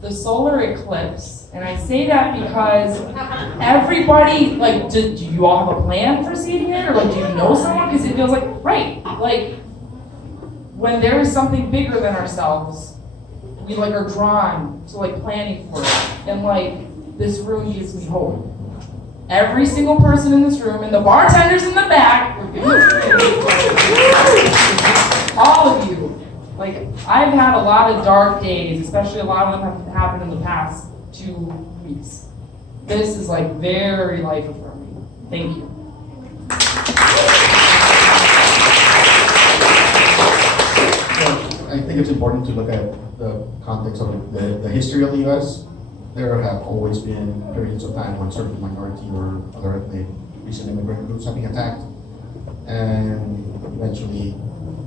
The solar eclipse, and I say that because everybody, like, do you all have a plan for seeing it, or like, do you know someone? Because it feels like, right, like, when there is something bigger than ourselves, we like are drawn to like planning for it, and like, this room gives me hope. Every single person in this room, and the bartenders in the back, all of you. Like, I've had a lot of dark days, especially a lot of them have happened in the past 2 weeks. This is like very life affirming. Thank you. I think it's important to look at the context of the history of the U.S. There have always been periods of time when certain minority or other ethnic recent immigrant groups have been attacked, and eventually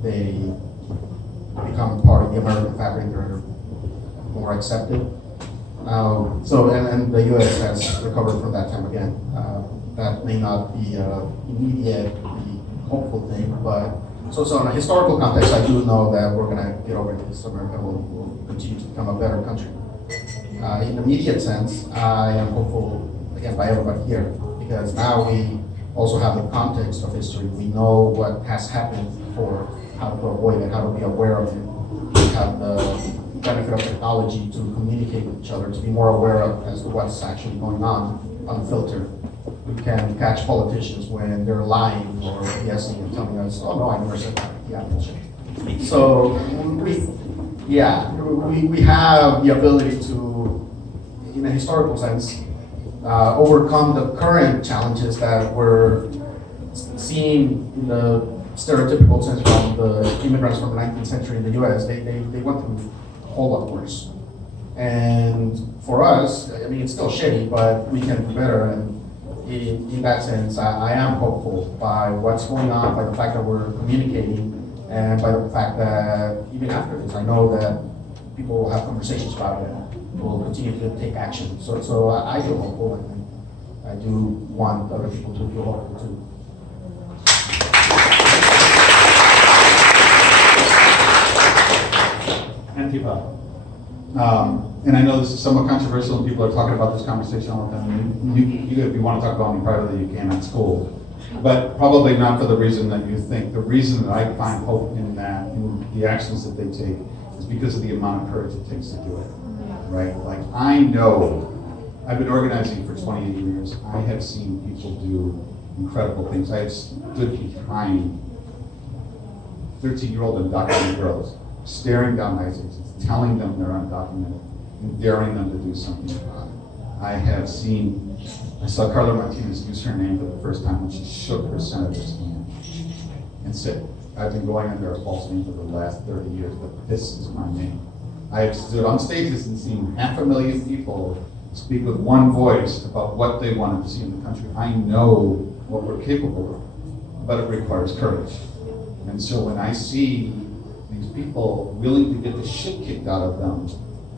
they become part of the American fabric. They're more accepted. And the U.S. has recovered from that time again. That may not be immediately hopeful thing, but so in a historical context, I do know that we're going to get over this. America will continue to become a better country. In the immediate sense, I am hopeful, again, by everybody here, because now we also have the context of history. We know what has happened before, how to avoid it, how to be aware of it. We have the benefit of technology to communicate with each other, to be more aware of as to what's actually going on unfiltered. We can catch politicians when they're lying or BSing and telling us, oh no, I never said that. Yeah, bullshit. So we have the ability to, in a historical sense, overcome the current challenges that we're seeing in the stereotypical sense from the immigrants from the 19th century in the US. They went through a whole lot worse. And for us, I mean, it's still shitty, but we can do better. And in that sense, I am hopeful by what's going on, by the fact that we're communicating, and by the fact that even after this, I know that people will have conversations about it. We'll continue to take action. So I feel hopeful, and I do want other people to feel hopeful too. Antifa. And I know this is somewhat controversial, and people are talking about this conversation all the time. If you want to talk about me privately, you can at school. But probably not for the reason that you think. The reason that I find hope in that, in the actions that they take, is because of the amount of courage it takes to do it. Right? Like, I know, I've been organizing for 28 years. I have seen people do incredible things. I have stood behind 13-year-old undocumented girls, staring down ICE agents, telling them they're undocumented, and daring them to do something about it. I saw Carla Martinez use her name for the first time when she shook her senator's hand and said, I've been going under a false name for the last 30 years, but this is my name. I have stood on stages and seen 500,000 people speak with one voice about what they wanted to see in the country. I know what we're capable of, but it requires courage. And so when I see these people willing to get the shit kicked out of them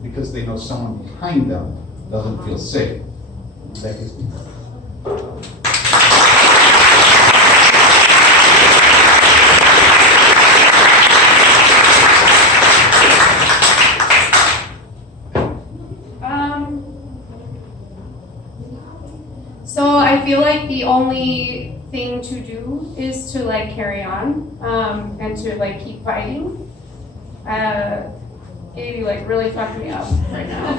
because they know someone behind them doesn't feel safe, that gives me hope. So I feel like the only thing to do is to like carry on and to like keep fighting. Katie like really fucked me up right now.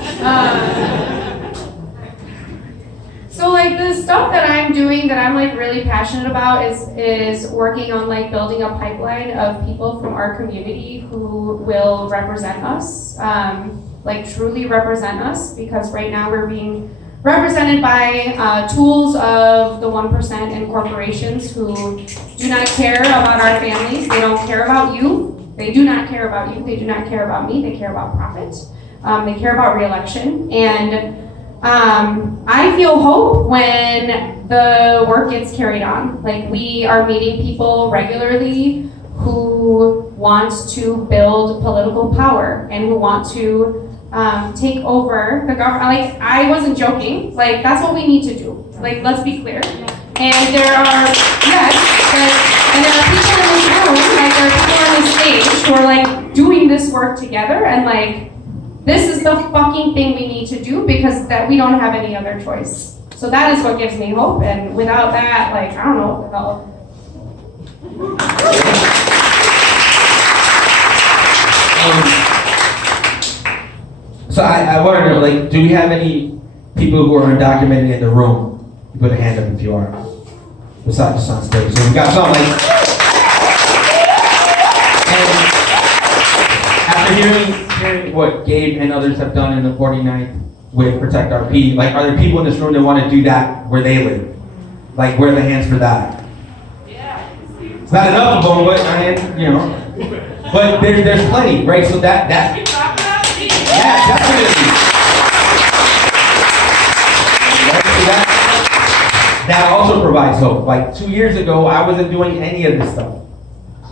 So like the stuff that I'm doing that I'm like really passionate about is working on like building a pipeline of people from our community who will represent us, like truly represent us, because right now we're being represented by tools of the 1% and corporations who do not care about our families. They don't care about you. They do not care about you. They do not care about me. They care about profit. They care about re-election. And I feel hope when the work gets carried on. Like, we are meeting people regularly who want to build political power and who want to take over the government. Like, I wasn't joking. Like, that's what we need to do. Like, let's be clear. And there are, yes, and there are people in this room, like, there are this work together, and like, this is the fucking thing we need to do because that we don't have any other choice. So that is what gives me hope, and without that, like, I don't know what the hell. So I want to know, like, do we have any people who are undocumented in the room? You put a hand up if you are. Besides just on stage. So we got some, like. And after hearing what Gabe and others have done in the 49th with Protect RP, like, are there people in this room that want to do that where they live? Like, where are the hands for that? Yeah. It's not enough of them, but I mean, you know. But there's plenty, right? So that yeah, definitely. Right? So that also provides hope. Like 2 years ago, I wasn't doing any of this stuff,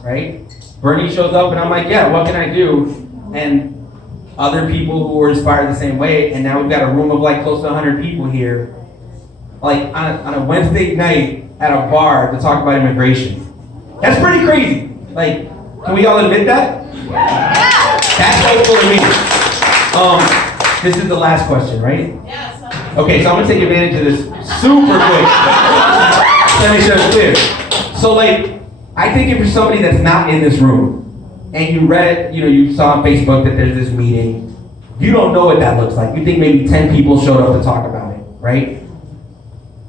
right? Bernie shows up and I'm like, yeah, what can I do? And other people who were inspired the same way, and now we've got a room of like close to 100 people here, like on a Wednesday night at a bar to talk about immigration. That's pretty crazy. Like, can we all admit that? That's hopeful to me. This is the last question, right? Yes. Okay, so I'm gonna take advantage of this super quick. Let me make sure it's clear. So, like, I think if you're somebody that's not in this room, and you read, you saw on Facebook that there's this meeting, you don't know what that looks like. You think maybe 10 people showed up to talk about it, right?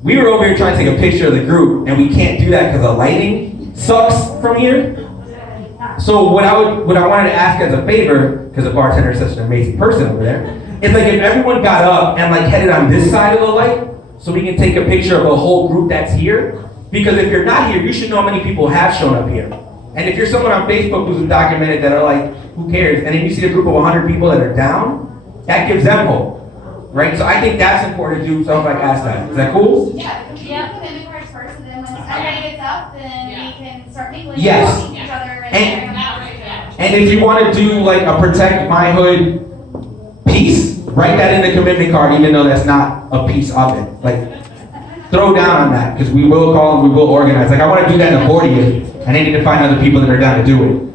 We were over here trying to take a picture of the group, and we can't do that because the lighting sucks from here. So what I wanted to ask as a favor, because the bartender is such an amazing person over there, is like if everyone got up and like headed on this side of the light, so we can take a picture of the whole group that's here. Because if you're not here, you should know how many people have shown up here. And if you're someone on Facebook who's undocumented that are like, who cares? And then you see a group of 100 people that are down, that gives them hope, right? So I think that's important to do. So I'm like, ask that. Is that cool? Yeah, we can put in the cards first, and then when everybody gets up, then we can start mingling Yes. and each other right And- there. And if you want to do like a Protect My Hood piece, write that in the commitment card, even though that's not a piece of it. Like, throw down on that, because we will call and we will organize. Like, I want to do that in the 40th, and I need to find other people that are down to do it.